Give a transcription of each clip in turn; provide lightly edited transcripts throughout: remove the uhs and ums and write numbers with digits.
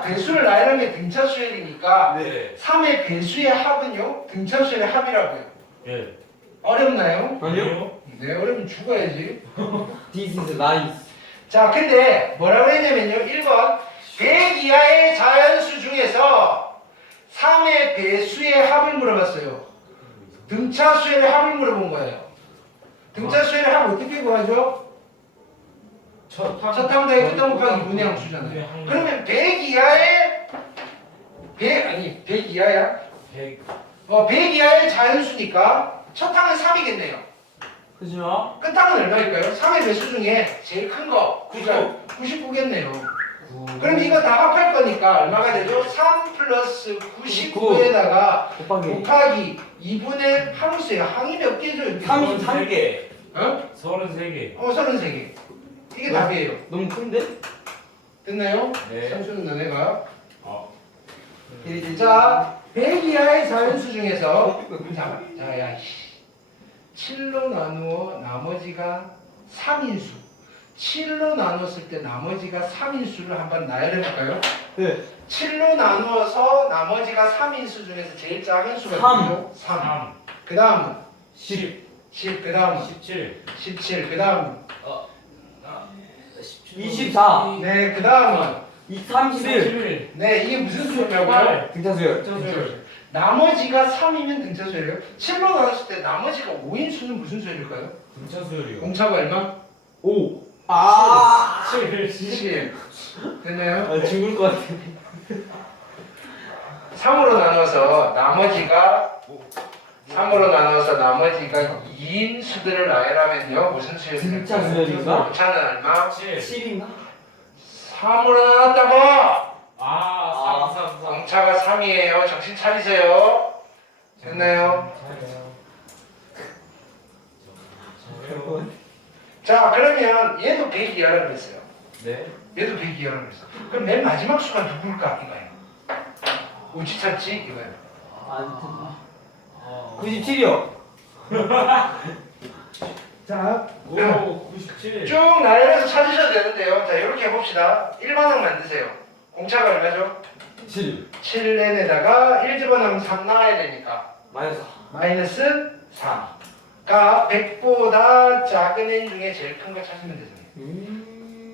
자, 배수를 나열한 게 등차 수열이니까 네. 3의 배수의 합은요? 등차 수열의 합이라고요. 예. 어렵나요? 아니요. 네, 어려우면 죽어야지. This is nice. 자, 근데 뭐라고 했냐면요. 1번 100 이하의 자연수 중에서 3의 배수의 합을 물어봤어요. 등차 수열의 합을 물어본 거예요. 등차 수열의 합 어떻게 구하죠? 첫 항 더하기 끝 항 곱하기 2분의 함수잖아요. 그러면 100 이하의 100 이하야? 100. 100 이하의 자연수니까 첫 항은 3이겠네요. 그죠? 끝 항은 얼마일까요? 3의 배수 중에 제일 큰 거 99겠네요. 그럼 이거 다 합할 거니까 얼마가 되죠? 3 플러스 99에다가 곱하기 2분의 함수예요. 항이 몇 개죠? 이렇게? 33개. 어? 33개. 33개. 이게 답이에요. 너무 큰데? 됐나요? 네. 산수는 너네가. 어. 자, 100 이하의 자연수 중에서 자, 야, 7로 나누어 나머지가 3인수. 7로 나눴을 때 나머지가 3인수를 한번 나열해 볼까요? 네. 7로 나누어서 나머지가 3인수 중에서 제일 작은 수가 3. 뭐죠? 3. 3. 그 다음은 10. 10. 그 다음은 17. 17. 그 다음은 24. 네. 그 다음은 31. 31. 네. 이게 무슨 수냐고요? 등차수열. 등차수열. 나머지가 3이면 등차수열이에요. 7로 나눴을 때 나머지가 5인 수는 무슨 수열일까요? 등차수열이요. 공차가 얼마? 5. 아. 7. 20. 됐나요? 아, 죽을 것 같아. 3으로 나눠서 나머지가 2인 수들을 나열하면요. 무슨 수열일까요? 등차수열인가? 공차는 얼마? 7. 7인가? 3으로 나눴다고! 아, 3, 3, 3. 공차가 3이에요. 정신 차리세요. 됐나요? 자, 그러면 얘도 100 이하라고 그랬어요. 네. 얘도 100 이하라고 그랬어. 그럼 맨 마지막 수가 누굴까? 이거예요. 우지 찾지? 이거예요. 아, 97이요. 자, 오, 97. 쭉 나열해서 찾으셔도 되는데요. 자, 이렇게 해봅시다. 1반항 만드세요. 공차가 얼마죠? 7. 7n에다가 1 집어넣으면 3 나와야 되니까 마이너스. 마이너스 4가 100보다 작은 n 중에 제일 큰 거 찾으면 되잖아요.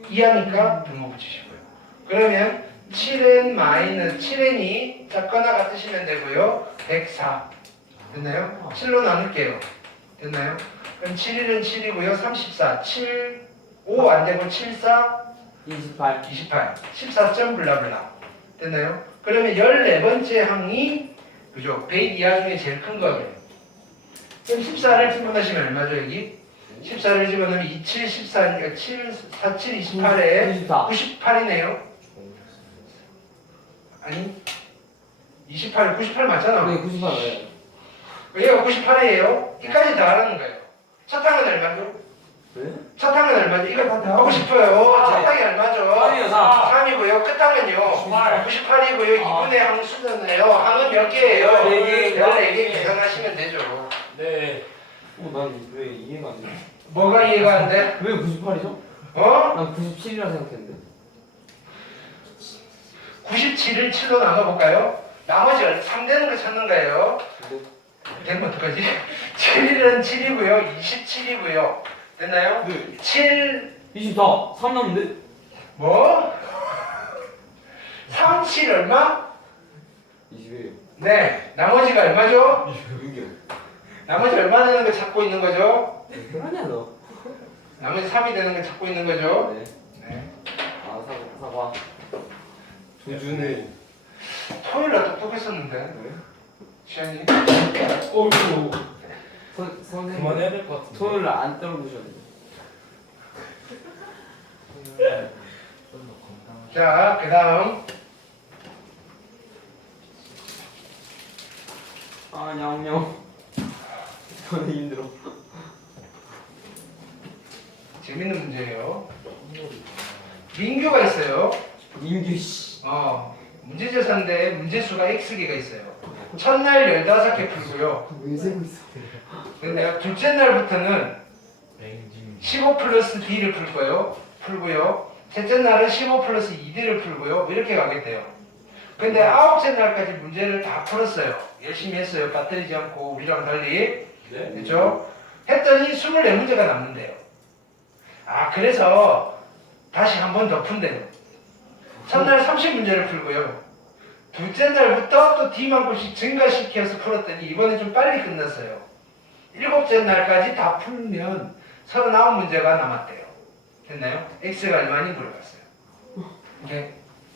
이하니까 분모 붙이시고요. 그러면 7n이 작거나 같으시면 되고요. 104 됐나요? 7로 나눌게요. 됐나요? 그럼 7일은 7이고요. 34 7 5 안되고 74 28. 28 14점 블라블라 됐나요? 그러면 14번째 항이 그죠? 100 이하 중에 제일 큰 거예요. 그럼 14를 집어넣으시면 얼마죠 여기? 14를 집어넣으면 27, 14니까 7, 4, 7, 28에 98이네요. 아니 28에 98 맞잖아. 네, 98. 얘가 98이에요. 이까지 다 하라는 거예요. 첫 항은 얼마죠? 네? 첫 항은 얼마죠? 이거 다 하고 싶어요. 첫 항이 얼마죠? 3이요, 3. 3이고요. 끝 항은요. 98이고요. 2분의 항수잖아요. 항은 몇 개예요? 4개. 14개 계산하시면 되죠. 네. 난 왜 이해가 안 돼? 뭐가 이해가 안 돼? 왜 98이죠? 어? 난 97이라 생각했는데. 97을 7로 나눠볼까요? 나머지 3 되는 거 찾는 거예요. 되면 어떡하지? 7은 7이고요. 27이고요. 됐나요? 네. 7 24. 3 남는데? 뭐? 3, 7 얼마? 21이요. 네. 나머지가 얼마죠? 6이요. 나머지 얼마 되는 거 찾고 있는 거죠? 아니야, 너. 나머지 3이 되는 거 찾고 있는 거죠? 네. 네. 아, 사과. 조준을. 토요일 날 똑똑했었는데. 시안이? 어이구. 선생님. 그만해야 될 것 같은데. 토요일 날안 떨어보셨는데. 자, 그 다음. 아, 냥냥. 저는 힘들어. 재밌는 문제예요. 민규가 있어요. 민규 씨. 문제제사인데 문제수가 X개가 있어요. 첫날 15개 풀고요. 왜 세고 있어? 근데 둘째 날부터는 뱅짐. 15 플러스 B를 풀고요. 셋째 날은 15 플러스 2D를 풀고요. 이렇게 가겠대요. 근데 아홉째 날까지 문제를 다 풀었어요. 열심히 했어요. 빠뜨리지 않고 우리랑 달리. 네? 그렇죠? 했더니 24문제가 남는데요. 아, 그래서 다시 한 번 더 푼대요. 첫날 30문제를 풀고요. 둘째 날부터 또 D만큼씩 증가시켜서 풀었더니 이번에 좀 빨리 끝났어요. 일곱째 날까지 다 풀면 39문제가 남았대요. 됐나요? X가 얼마니 물어봤어요. 오케이.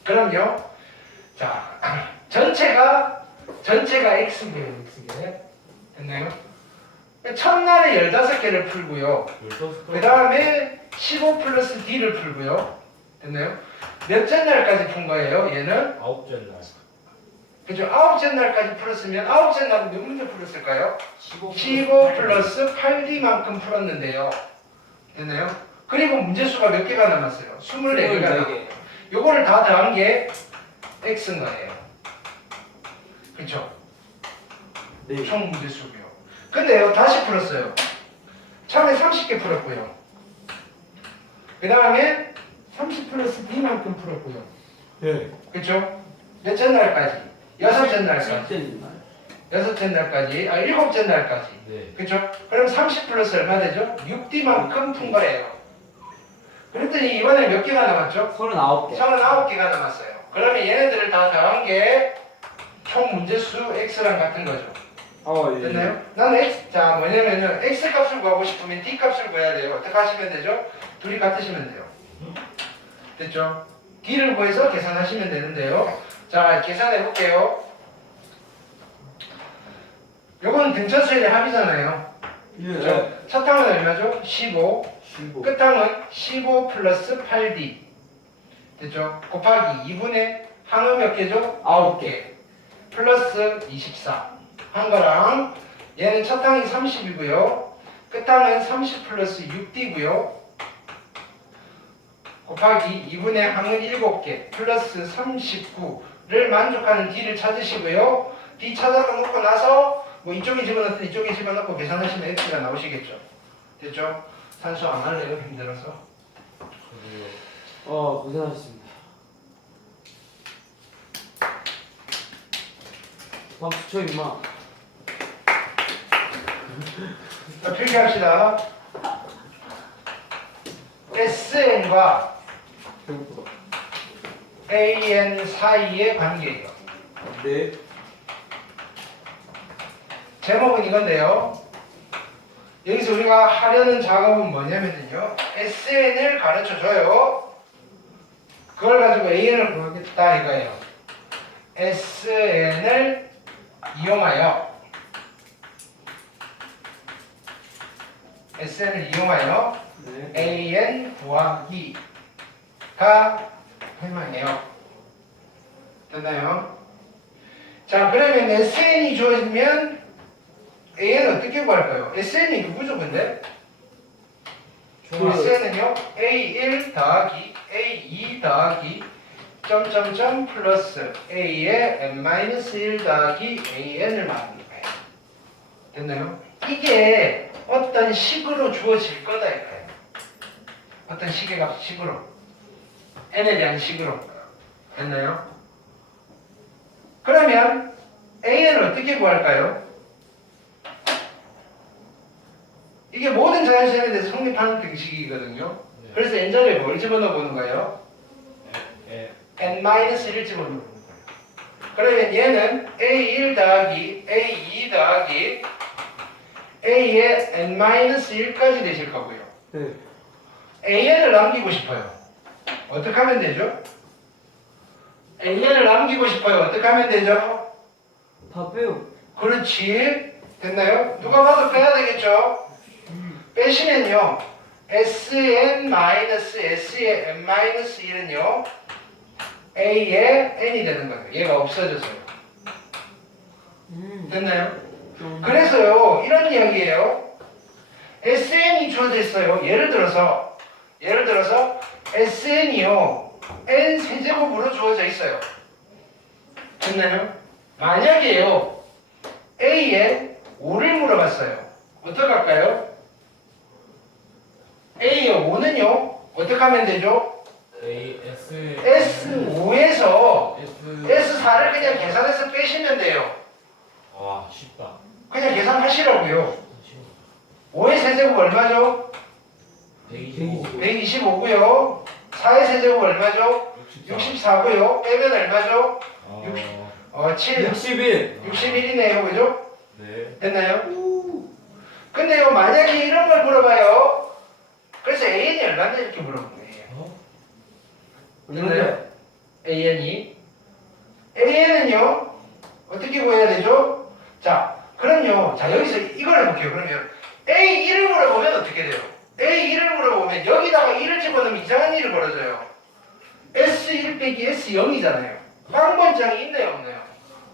그럼요. 자, 전체가 X고요. X게. 됐나요? 첫날에 15개를 풀고요. 그 다음에 15 플러스 D를 풀고요. 됐나요? 몇째 날까지 푼 거예요? 얘는? 아홉째 날. 그죠? 아홉째 날까지 풀었으면 아홉째 날은 몇 문제 풀었을까요? 15 15 플러스 8D만큼 풀었는데요. 됐나요? 그리고 문제수가 몇 개가 남았어요? 24개가 남았어요. 요거를 다 더한 게 X인 거예요. 그쵸? 네. 총 문제수고요. 근데요, 다시 풀었어요. 처음에 30개 풀었고요. 그 다음에 30 플러스 D만큼 풀었고요. 네. 그쵸? 몇째 날까지? 여섯째 날까지. 7째 날. 여섯째 날까지, 일곱째 날까지. 네. 그쵸? 그럼 30 플러스 얼마 되죠? 6D만큼 푼 거예요. 그랬더니 이번에 몇 개가 남았죠? 39개. 39개가 남았어요. 그러면 얘네들을 다 더한 게 총 문제수 X랑 같은 거죠. 예. 됐나요? 나는 X, 자, 뭐냐면은 X 값을 구하고 싶으면 D 값을 구해야 돼요. 어떻게 하시면 되죠? 둘이 같으시면 돼요. 됐죠? D를 구해서 계산하시면 되는데요. 자, 계산해 볼게요. 요건 등차수의 합이잖아요. 그렇죠? 첫 항은 얼마죠? 15. 15. 끝항은 15 플러스 8D. 됐죠? 곱하기 2분의 항은 몇 개죠? 9개. 플러스 24. 한 거랑 얘는 첫 항이 30이고요. 끝항은 30 플러스 6D고요. 곱하기 2분의 항은 7개 플러스 39를 만족하는 D를 찾으시고요. D 찾아서 놓고 나서 뭐 이쪽에 집어넣든 이쪽에 집어넣고 계산하시면 X가 나오시겠죠. 됐죠? 산수 안 할래요? 힘들어서. 고생하셨습니다. 박수 쳐 임마. 자, 필기합시다. SN과 배고프다. AN 사이의 관계예요. 네. 제목은 이건데요. 여기서 우리가 하려는 작업은 뭐냐면요. SN을 가르쳐줘요. 그걸 가지고 AN을 구하겠다 이거예요. SN을 이용하여 네. AN 구하기가 할만해요. 됐나요? 자, 그러면 SN이 주어지면 AN 어떻게 구할까요? SN이 누구죠, 근데? SN은요, A1 더하기 A2 더하기 점점점 플러스 A의 n-1 더하기 AN을 말하는 거예요. 됐나요? 이게 어떤 식으로 주어질 거다 이거예요. 어떤 식으로. n에 대한 식으로. 됐나요? 그러면 AN을 어떻게 구할까요? 이게 모든 자연시험에 대해서 성립하는 등식이거든요. 그래서 n자리에 뭘 집어넣어 보는 거예요? n-1을 집어넣어 보는 거예요. 그러면 얘는 A1 더하기 A2 더하기 A의 n-1까지 되실 거고요. 네. AN을 남기고 싶어요. 어떻게 하면 되죠? AN을 남기고 싶어요. 어떻게 하면 되죠? 다 빼요. 그렇지. 됐나요? 누가 봐도 빼야 되겠죠? 빼시면요. Sn-S의 n-1은요. A의 n이 되는 거예요. 얘가 없어져서요. 됐나요? 그래서요. 이런 이야기예요. Sn이 주어져 있어요. 예를 들어서 Sn이요. n 세제곱으로 주어져 있어요. 됐나요? 만약에요. A에 5를 물어봤어요. 어떡할까요? A의 5는요. 어떻게 하면 되죠? A S S5에서 S S4를 그냥 계산해서 빼시면 돼요. 와 쉽다. 그냥 계산하시라고요. 5의 세제곱 얼마죠? 125. 125고요. 4의 세제곱 얼마죠? 64고요. 빼면 얼마죠? 아, 7. 61. 61이네요. 그죠? 네. 됐나요? 근데요, 만약에 이런 걸 물어봐요. 그래서 AN이 얼마인데 이렇게 물어본 거예요. 됐나요? AN이. AN은요, 어떻게 구해야 되죠? 자, 그럼요. 자, 여기서 이걸 해볼게요. 그러면 A1을 물어보면 어떻게 돼요? A1을 물어보면 여기다가 1을 집어넣으면 이상한 일이 벌어져요. S1 빼기 S0이잖아요. 빵번장이 있나요? 없나요?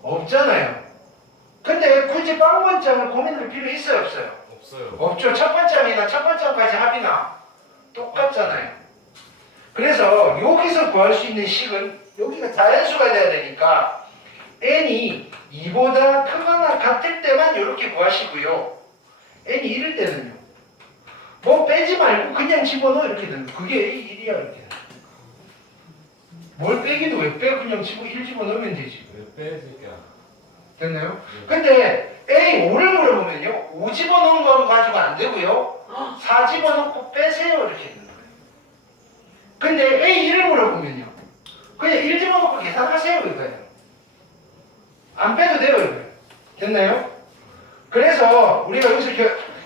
없잖아요. 근데 굳이 빵번장을 고민할 필요 있어요? 없어요? 없어요. 없죠. 첫 번장이나 첫 번장까지 합이나 똑같잖아요. 그래서 여기서 구할 수 있는 식은 여기가 자연수가 돼야 되니까 n이 2보다 크거나 같을 때만 이렇게 구하시고요. n이 1일 때는요. 뭐 빼지 말고 그냥 집어넣어 이렇게 되는 거예요. 그게 A1이야 이렇게 되는 거예요. 뭘 빼기도 왜 빼? 그냥 1 집어넣으면 되지. 왜 빼실게요? 됐나요? 근데 A5를 물어보면요. 5 집어넣은 거 가지고 안 되고요. 4 집어넣고 빼세요 이렇게 되는 거예요. 근데 A1을 물어보면요. 그냥 1 집어넣고 계산하세요 이거예요. 안 빼도 돼요 이거예요. 됐나요? 그래서 우리가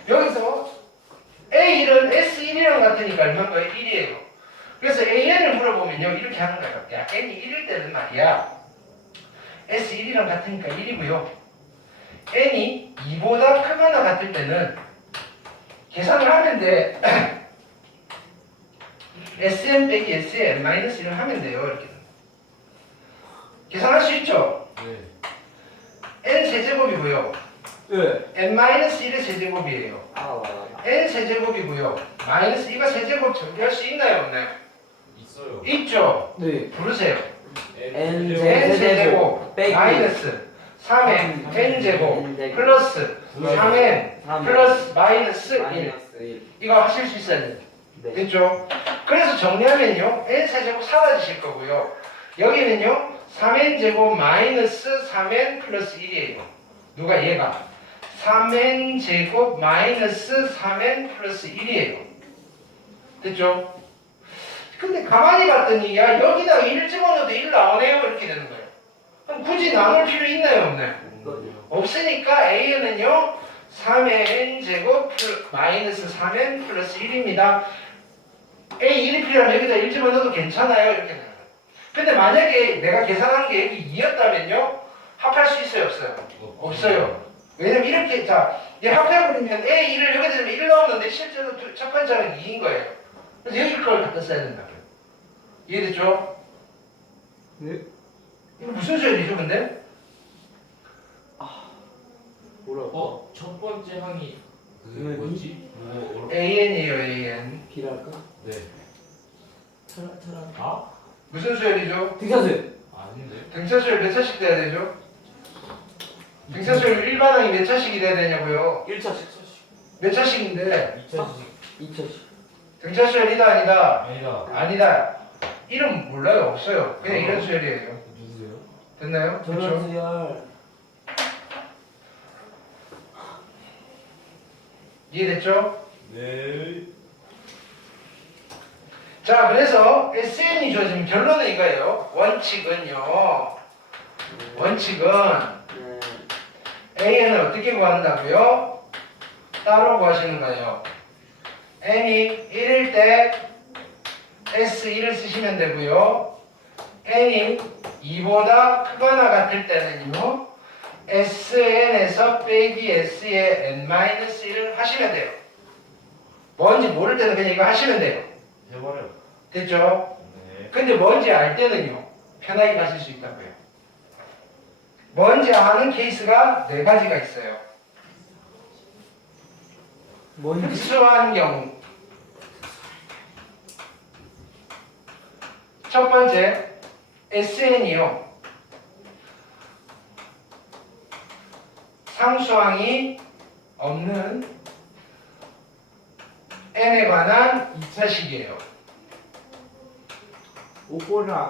여기서 A1은 S1이랑 같으니까 얼마인 거예요? 1이에요. 그래서 AN을 물어보면요. 이렇게 하는 거예요. 야, N이 1일 때는 말이야. S1이랑 같으니까 1이고요. N이 2보다 크거나 같을 때는 계산을 하면 돼. Sn 빼기 Sn 마이너스 1을 하면 돼요. 이렇게. 계산할 수 있죠? 네. N 세제곱이고요. 네. N 마이너스 1의 세제곱이에요. 아, N 세제곱이고요. 마이너스 이거 세제곱 정리할 수 있나요? 없나요? 있어요. 있죠? 네. 부르세요. N N 세제곱 빼기 마이너스 3N N 제곱 플러스 3N 플러스 마이너스 1 마이너스 1. 이거 하실 수 있어야 돼요. 네. 됐죠? 그래서 정리하면요 N 세제곱 사라지실 거고요. 여기는요 3N 제곱 마이너스 3N 플러스 1이에요. 누가 얘가 3N 제곱 마이너스 3N 플러스 1이에요. 됐죠? 근데 가만히 봤더니 야 여기다 1 집어넣어도 1 나오네요 이렇게 되는 거예요. 그럼 굳이 나눌 필요 있나요 없나요? 없으니까 A는요 3N 제곱 마이너스 3N 플러스 1입니다. A 1이 필요하면 여기다 1 집어넣어도 괜찮아요 이렇게 되는 거예요. 근데 만약에 내가 계산한 게 여기 2였다면요 합할 수 있어요 없어요? 없어요. 왜냐면 이렇게 얘 합해버리면 A 1을 여기다 넣으면 1 나오는데 실제로 첫 번째는 2인 거예요. 그래서 여기 걸 갖다 써야 된다고요. 이해됐죠? 네. 이거 무슨 소리죠 근데? 뭐라고? 첫 번째 항이 그 네. 뭐지? AN이에요 AN. B랄까? 네. 차라. 아? 무슨 수열이죠? 등차수. 아닌데. 등차수열 몇 차씩 돼야 되죠? 등차수열 일반항이 몇 차씩이 돼야 되냐고요? 1차씩. 몇 차씩인데? 2차씩. 2차씩. 등차수열이다 아니다? 아니다. 아니다. 이름 몰라요 없어요. 그냥 이런 수열이에요. 누구세요? 됐나요? 그렇죠? 전원수열. 이해됐죠? 네. 자 그래서 SN이 주어지면 결론은 이거예요. 원칙은 네. AN을 어떻게 구한다고요? 따로 구하시는 거예요. N이 1일 때 S1을 쓰시면 되고요. N이 2보다 크거나 같을 때는요. SN에서 빼기 S의 N-1을 하시면 돼요. 뭔지 모를 때는 그냥 이거 하시면 돼요. 해버려. 됐죠? 네. 근데 뭔지 알 때는요. 편하게 가실 수 있다고요. 뭔지 아는 케이스가 4가지가 있어요. 뭔지. 특수한 경우. 첫 번째, SN이요. 상수항이 없는 n에 관한 2차식이에요. 오호라.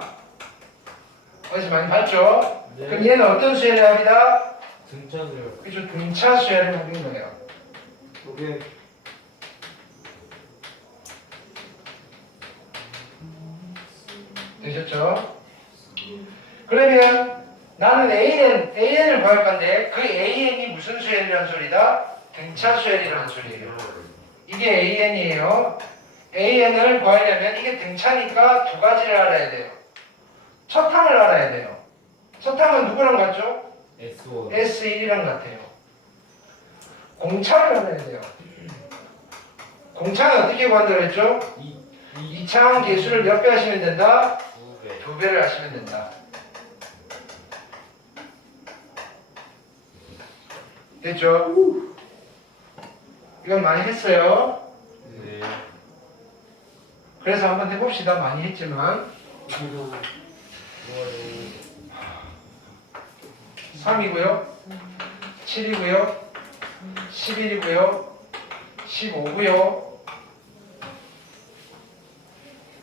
어디서 많이 봤죠? 네. 그럼 얘는 어떤 수열의 합이다? 등차수열. 그죠? 등차 수열의 합인 거예요. 오케이. 되셨죠? 그러면 나는 AN을 구할 건데 그 AN이 무슨 수열이라는 소리다? 등차 수열이라는 소리예요. 이게 AN이에요. AN을 구하려면 이게 등차니까 두 가지를 알아야 돼요. 첫 항을 알아야 돼요. 첫 항은 누구랑 같죠? S1. S1이랑 같아요. 공차를 알아야 돼요. 공차는 어떻게 구한다고 했죠? 2차항 계수를 몇 배 하시면 된다? 2배. 2배를 하시면 된다. 됐죠? 이건 많이 했어요. 네. 그래서 한번 해봅시다. 많이 했지만 3이고요 7이고요 11이고요 15고요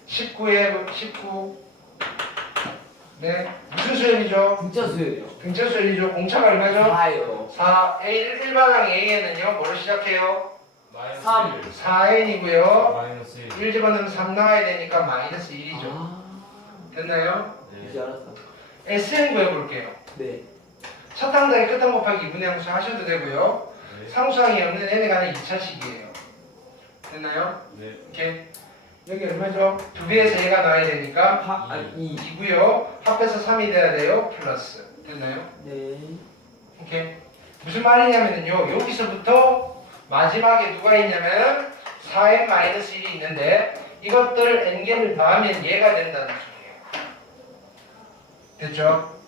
19에 19. 네, 무슨 수열이죠? 진짜 수열이요. 등차 수열이죠. 공차가 얼마죠? 4요. 4. 일반항 A에는요 뭐로 시작해요? 마이너스 3. 4n이고요 마이너스 1. 1 집어넣으면 3 나와야 되니까 마이너스 1이죠. 아, 됐나요? 이제 네. 알았다. Sn 구해볼게요. 네. 첫 항당의 끝항 곱하기 2분의 항수 하셔도 되고요. 네. 상수항이 없는 n에 관한 2차식이에요. 됐나요? 네. 이렇게 여기 얼마죠? 2배에서 얘가 나와야 되니까 하, 아, 2. 2고요. 합해서 3이 돼야 돼요. 플러스. 됐나요? 네. 오케이. 무슨 말이냐면요. 여기서부터 마지막에 누가 있냐면 4n-1이 있는데 이것들 n개를 더하면 얘가 된다는 소리예요. 됐죠?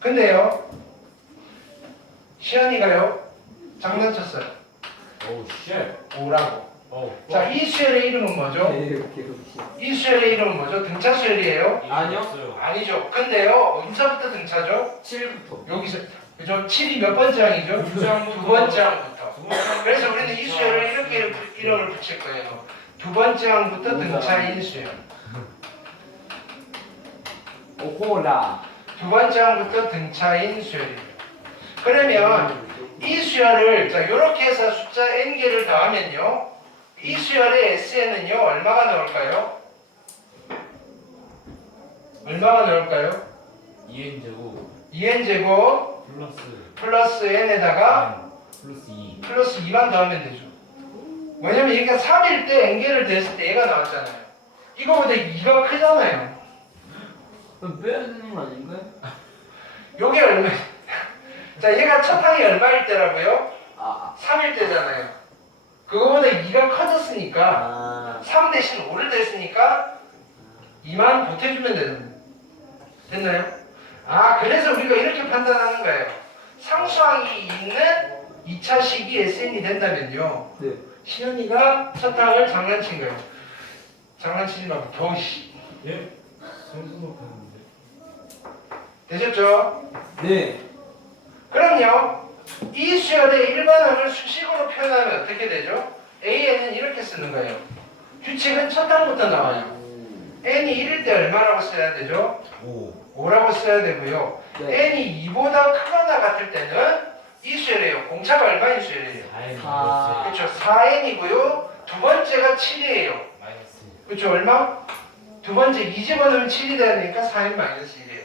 근데요. 시연이가요. 장난쳤어요. 오우 쉣. 5라고. 어우. 자, 이 수열의 이름은 뭐죠? 네, 이렇게 그렇지. 이 수열의 이름은 뭐죠? 등차 수열이에요? 아니요. 없어요. 아니죠. 근데요. 어디서부터 등차죠? 7부터. 여기서. 그죠? 7이 몇 번째 항이죠? 두 항부터. 두 번째 항부터. 두 번째 그래서 우리는 이 수열을 이렇게 이름을 붙일 거예요. 두 번째 항부터 등차인 수열. 오호라. 두 번째 항부터 등차인 수열이에요. 그러면 이 수열을 자 이렇게 해서 숫자 n개를 더하면요. 이 수열의 SN은요. 얼마가 나올까요? 얼마가 나올까요? 2n 제곱 2n 제곱 플러스 플러스 n에다가 플러스 2. 플러스 2만 더하면 되죠. 왜냐면 얘가 3일 때 n개를 더했을 때 얘가 나왔잖아요. 이거보다 2가 크잖아요. 그럼 빼야 되는 거 아닌가요? 요게 얼마? 자, 얘가 첫 항이 얼마일 때라고요? 아. 3일 때잖아요. 그거보다 2가 커졌으니까 아. 3 대신 5를 더했으니까 2만 보태주면 되는 거예요. 됐나요? 아, 그래서 우리가 이렇게 판단하는 거예요. 상수항이 있는 2차식이 SN이 된다면요. 네. 시연이가 첫 항을 장난친 거예요. 장난치지 말고 더 씨. 예? 성수 높였는데. 되셨죠? 네. 그럼요. 이 수열의 일반항을 수식으로 표현하면 어떻게 되죠? AN은 이렇게 쓰는 거예요. 규칙은 첫 항부터 나와요. n이 1일 때 얼마라고 써야 되죠? 5. 5라고 써야 되고요. 네. n이 2보다 크거나 같을 때는 이 수열이에요. 공차가 얼마인 수열이에요? 4n 사. 마이너스 그렇죠. 4n이고요. 두 번째가 7이에요. 1. 마이너스 1. 그렇죠. 얼마? 두 번째 2 집어넣으면 7이 되니까 4n 마이너스 1이에요.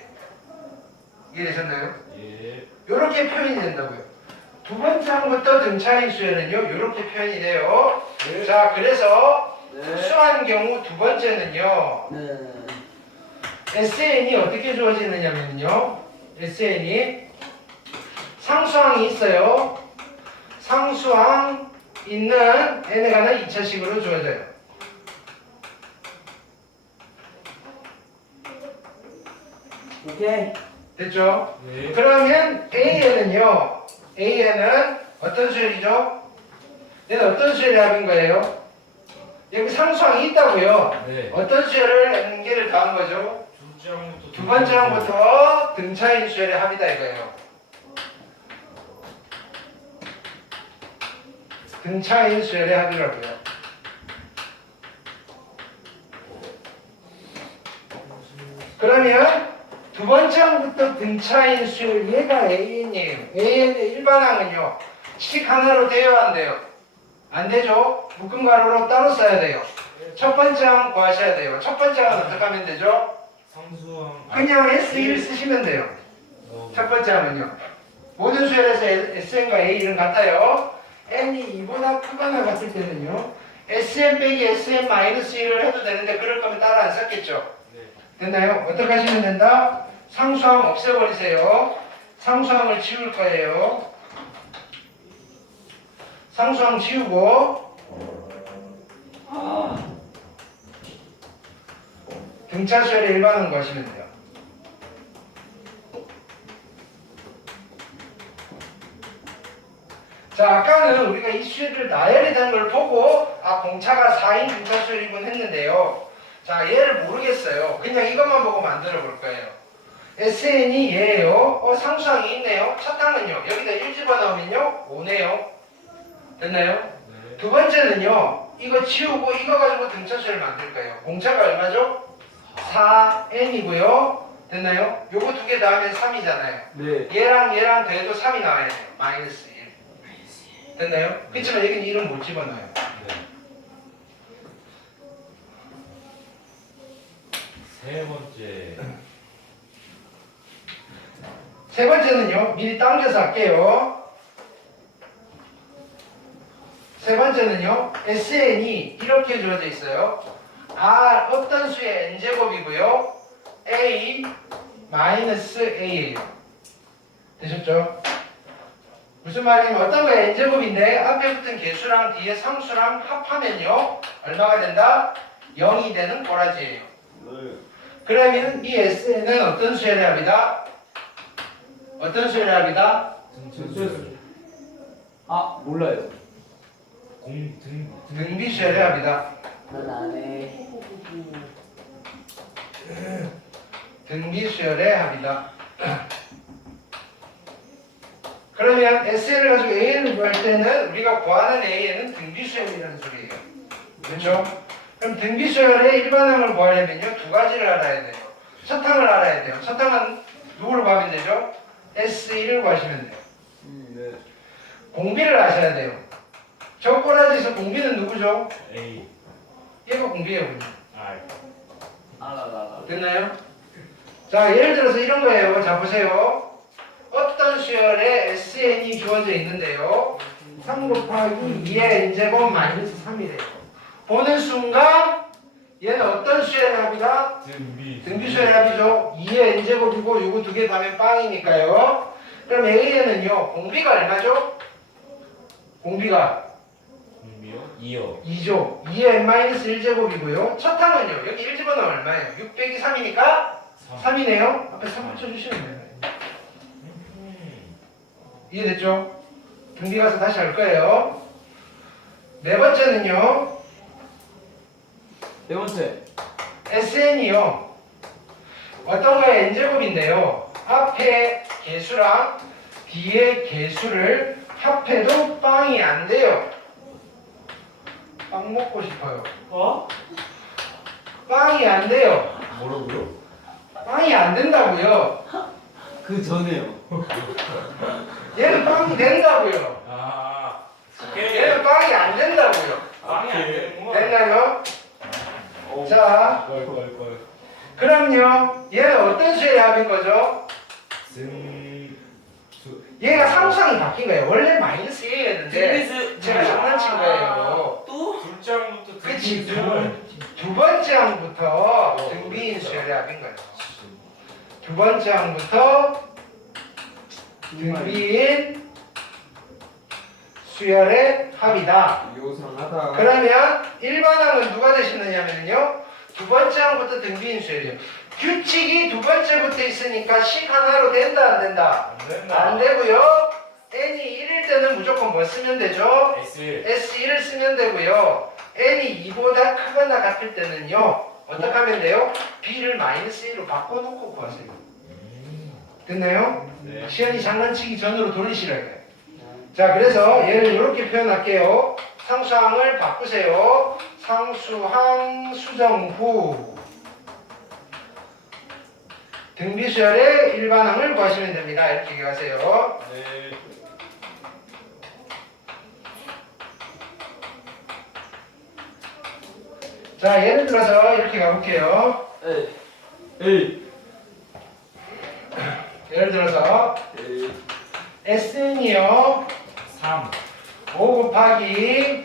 이해되셨나요? 예. 이렇게 표현이 된다고요. 두 번째 항부터 등차인 수열은요. 이렇게 표현이 돼요. 네. 자, 그래서 네. 특수한 경우 두 번째는요. 네. SN이 어떻게 주어지느냐면요. SN이 상수항이 있어요. 상수항 있는 n에 관한 2차식으로 주어져요. 오케이. 됐죠? 네. 그러면 AN은요. AN은 어떤 수열이죠? 얘는 어떤 수열의 합인 거예요? 여기 상수항이 있다고요. 네. 어떤 수열을 n개를 더한 거죠? 둘째 항부터 두 번째 항부터 등차인 수열의 합이다 이거예요. 등차인 수열의 합이라고요. 그러면 두 번째 항부터 등차인 수열 얘가 AN이에요. AN의 일반항은요. 식 하나로 되어야 안 돼요. 안 되죠? 묶음 가로로 따로 써야 돼요. 첫 번째 항 구하셔야 돼요. 첫 번째 항은 어떻게 하면 되죠? 상수항. 그냥 S1 쓰시면 돼요. 첫 번째 항은요. 모든 수열에서 SN과 A는 같아요. N이 2보다 크거나 같을 때는요. SN 빼기 SN 마이너스 1을 해도 되는데 그럴 거면 따로 안 썼겠죠. 네. 됐나요? 어떻게 하시면 된다? 상수항 없애버리세요. 상수항을 지울 거예요. 상수항 지우고 등차수열의 일반항 구하시면 돼요. 자, 아까는 우리가 이 수열을 나열이 된 걸 보고 공차가 4인 등차수열이군 했는데요. 자, 얘를 모르겠어요. 그냥 이것만 보고 만들어 볼 거예요. SN이 얘예요. 상수항이 있네요. 첫 항은요. 여기다 1 집어넣으면요. 5네요. 됐나요? 네. 두 번째는요. 이거 치우고 이거 가지고 등차수열 만들 거예요. 공차가 얼마죠? 4n이고요. 됐나요? 요거 두 개 더하면 3이잖아요. 네. 얘랑 더해도 3이 나와야 돼요. 마이너스 1. 됐나요? 그렇지만 여기는 1은 못 집어넣어요. 네. 세 번째. 세 번째는요. 미리 당겨서 할게요. 세 번째는요. SN이 이렇게 주어져 있어요. R 어떤 수의 n제곱이고요. A 마이너스 A예요. 되셨죠? 무슨 말이냐면 어떤 거에 n제곱인데 앞에 붙은 개수랑 뒤에 상수랑 합하면요. 얼마가 된다? 0이 되는 꼬라지예요. 그러면 이 SN은 어떤 수열의 합이다? 어떤 수열의 합이다? 등차수열. 몰라요. 등비 수열의 합이다. 난 안 해. 등비 수열의 합이다. 그러면 SN을 가지고 AN을 구할 때는 우리가 구하는 AN은 등비 수열이라는 소리예요. 그렇죠? 그럼 등비 수열의 일반항을 구하려면요. 두 가지를 알아야 돼요. 첫 항을 알아야 돼요. 첫 항은 누구를 구하면 되죠? S1을 구하시면 돼요. 네. 공비를 아셔야 돼요. 저 꼬라지에서 공비는 누구죠? A. 얘가 공비예요. 그냥. R. 알아. 됐나요? 자, 예를 들어서 이런 거예요. 자, 보세요. 어떤 수열에 SN이 주어져 있는데요. 3 곱하기 2의 n제곱 마이너스 3이래요. 보는 순간 얘는 어떤 수열의 합이다? 등비 수열의 합이죠. 2의 n제곱이고 요거 두 개 다음에 빵이니까요. 그럼 AN은요. 공비가 얼마죠? 공비가 공비요? 2요. 2죠. 2의 n-1제곱이고요. 첫 항은요. 여기 1 집어넣으면 얼마예요? 6 빼기 3이니까 3이네요. 앞에 3 붙여주시면 돼요. 이해됐죠? 등비 가서 다시 할 거예요. 네 번째는요. 네 번째. SN이요. 어떤 거의 n제곱인데요. 앞에 개수랑 뒤에 개수를 합해도 빵이 안 돼요. 빵 먹고 싶어요. 빵이 안 돼요. 뭐라고요? 빵이 안 된다고요. 그 전에요. 얘는 빵이 된다고요. 얘는 빵이 안 된다고요. 빵이 안 되는구나. 됐나요? 자, 걸. 그럼요. 얘는 어떤 수의 합인 거죠? 얘가 상수항이 바뀐 거예요. 원래 마이너스 1이었는데 제가 장난친 거예요. 또? 둘째부터 그치, 두 번째 항부터 등비인 수열의 합인 거예요. 두 번째 항부터 등비인 수열의 합이다. 요상하다. 그러면 일반항은 누가 되시느냐면요. 두 번째 항부터 등비인 수열이에요. 규칙이 두 번째부터 있으니까 식 하나로 된다 안 된다? 안 되고요. n이 1일 때는 무조건 뭐 쓰면 되죠? S. S1을 쓰면 되고요. n이 2보다 크거나 같을 때는요. 어떻게 하면 돼요? b를 마이너스 1로 바꿔놓고 구하세요. 됐나요? 네. 시연이 장난치기 전으로 돌리시라고요. 자, 그래서 얘를 이렇게 표현할게요. 상수항을 바꾸세요. 상수항 수정 후 등비수열의 일반항을 구하시면 됩니다. 이렇게 기억하세요. 네. 자, 예를 들어서 이렇게 가볼게요. 에이. 예를 들어서 Sn이요 3 5 곱하기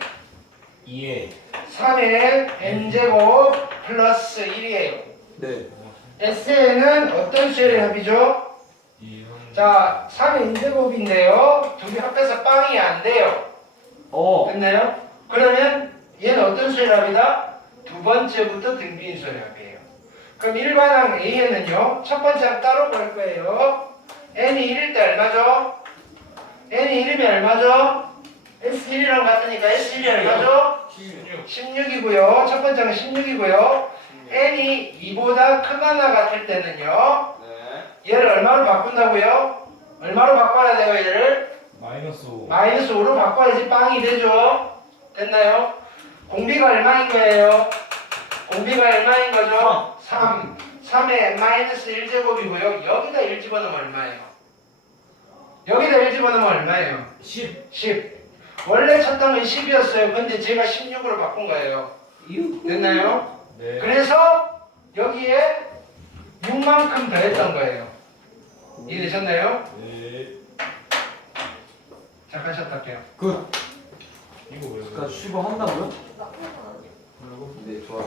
2에 3의 n제곱 플러스 1이에요. 네. Sn은 어떤 수열의 합이죠? 2 자, 3의 n제곱인데요. 두 개 합해서 빵이 안 돼요. 됐나요? 그러면 얘는 어떤 수열의 합이다? 두 번째부터 등비인 수열의 합이에요. 그럼 일반항 A에는요, 첫 번째 항 따로 볼 거예요. n이 1일 때 얼마죠? n이 1이면 얼마죠? S1이랑 같으니까 S1이 얼마죠? 16이고요. 첫 번째 항은 16이고요. n이 2보다 크거나 같을 때는요, 네. 얘를 얼마로 바꾼다고요? 얼마로 바꿔야 돼요, 얘를? 마이너스 5 마이너스 5로 바꿔야지 빵이 되죠. 됐나요? 공비가 얼마인 거예요? 공비가 얼마인 거죠? 3. 3에 마이너스 1제곱이고요. 여기다 1 집어넣으면 얼마예요? 여기다 1 집어넣으면 얼마예요? 10 10. 원래 첫 단은 10이었어요. 근데 제가 16으로 바꾼 거예요. 됐나요? 네. 그래서 여기에 6만큼 더했던 거예요. 이해되셨나요? 네. 잠깐 쉬었다 할게요. 굿. 이거 왜 그러니까 쉬고 한다고요? 네, 좋아.